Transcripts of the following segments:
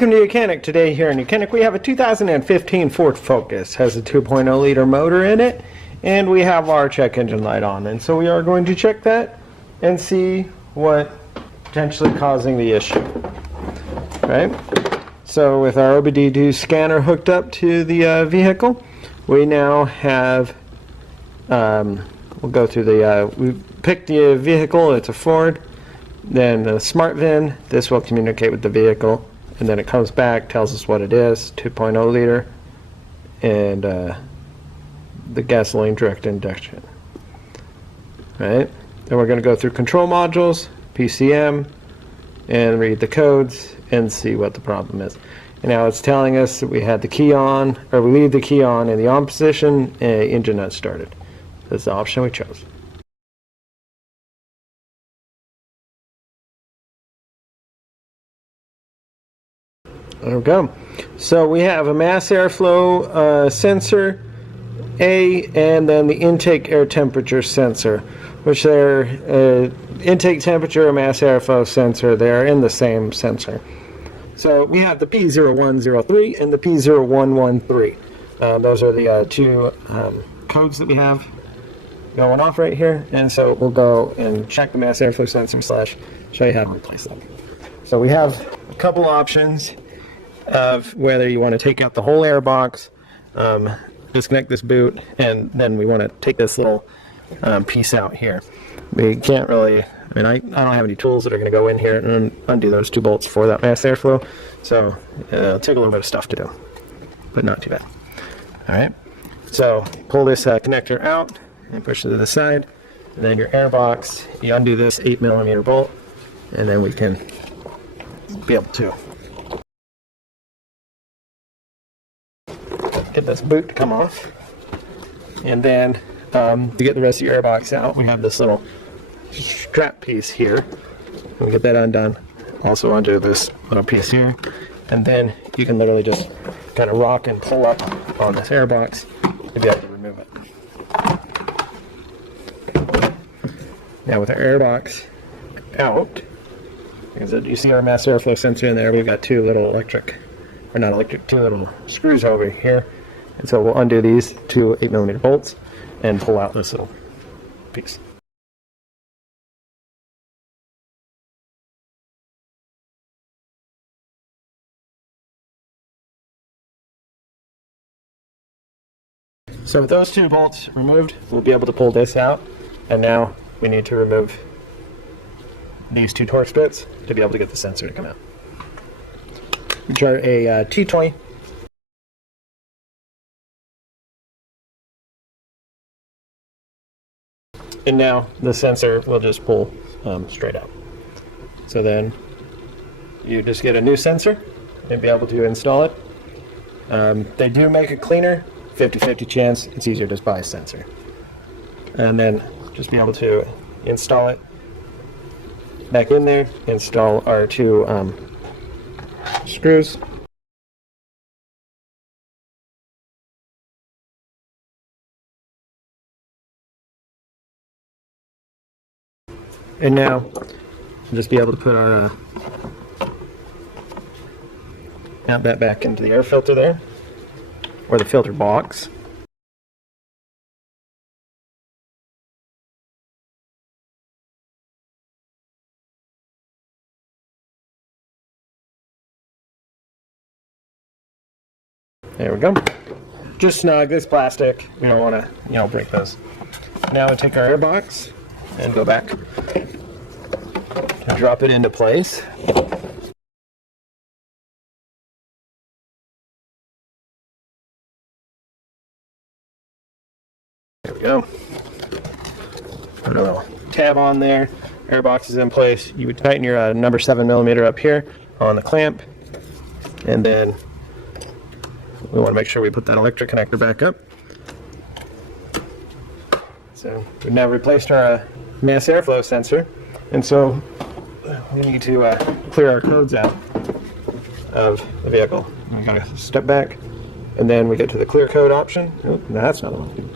Welcome to YOUCANIC. Today here in YOUCANIC we have a 2015 Ford Focus. Has a 2.0 liter motor in it, and we have our check engine light on. And so we are going to check that and see what potentially causing the issue. Right? So with our OBD2 scanner hooked up to the vehicle, we now have, we'll go through the, we picked the vehicle, it's a Ford, then the smart VIN, this will communicate with the vehicle, and then it comes back, tells us what it is, 2.0 liter, and the gasoline direct injection. Right? Then we're going to go through control modules, PCM, and read the codes and see what the problem is. And now it's telling us that we had the key on, or we leave the key on in the on position, and engine not started. That's the option we chose. There we go. So we have a mass airflow sensor, and then the intake air temperature sensor, which they're intake temperature and mass airflow sensor. They're in the same sensor. So we have the P0103 and the P0113. Those are the two codes that we have going off right here. And so we'll go and check the mass airflow sensor / show you how to replace them. So we have a couple options of whether you want to take out the whole air box, disconnect this boot, and then we want to take this little piece out here. We can't really, I mean, I don't have any tools that are going to go in here and undo those two bolts for that mass airflow, so it'll take a little bit of stuff to do, but not too bad. Alright, so pull this connector out and push it to the side, and then your air box, you undo this 8mm bolt, and then we can be able to get this boot to come off. And then to get the rest of your air box out, we have this little strap piece here. We'll get that undone. Also undo this little piece here. And then you can literally just kind of rock and pull up on this air box to be able to remove it. Now with our air box out, because you see our mass airflow sensor in there, we've got two little two little screws over here. And so we'll undo these two 8mm bolts and pull out this little piece. So with those two bolts removed, we'll be able to pull this out. And now we need to remove these two Torx bits to be able to get the sensor to come out. Which are a T20. And now the sensor will just pull straight out. So then you just get a new sensor and be able to install it. They do make it cleaner, 50-50 chance. It's easier to just buy a sensor. And then just be able to install it back in there, install our two screws. And now we'll just be able to put our outlet back into the air filter there, or the filter box. There we go. Just snug this plastic. We don't want to, break those. Now we take our air box and go back and drop it into place. There we go. Put a little tab on there. Air box is in place. You would tighten your number 7mm up here on the clamp, and then we want to make sure we put that electric connector back up. So we've now replaced our mass airflow sensor, and so we need to clear our codes out of the vehicle. We gotta step back, and then we get to the clear code option. Oh, no, that's not the one.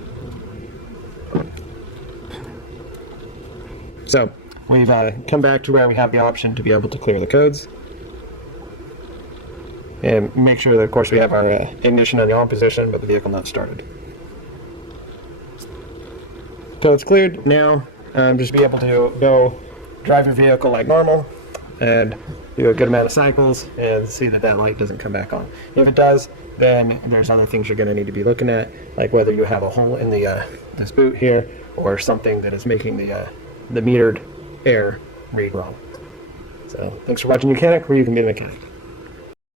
So we've come back to where we have the option to be able to clear the codes. And make sure that, of course, we have our ignition in the on position, but the vehicle not started. So it's cleared. Now, just be able to go drive your vehicle like normal and do a good amount of cycles and see that that light doesn't come back on. If it does, then there's other things you're going to need to be looking at, like whether you have a hole in the this boot here, or something that is making the metered air read wrong. So thanks for watching YOUCANIC, where you can be a mechanic.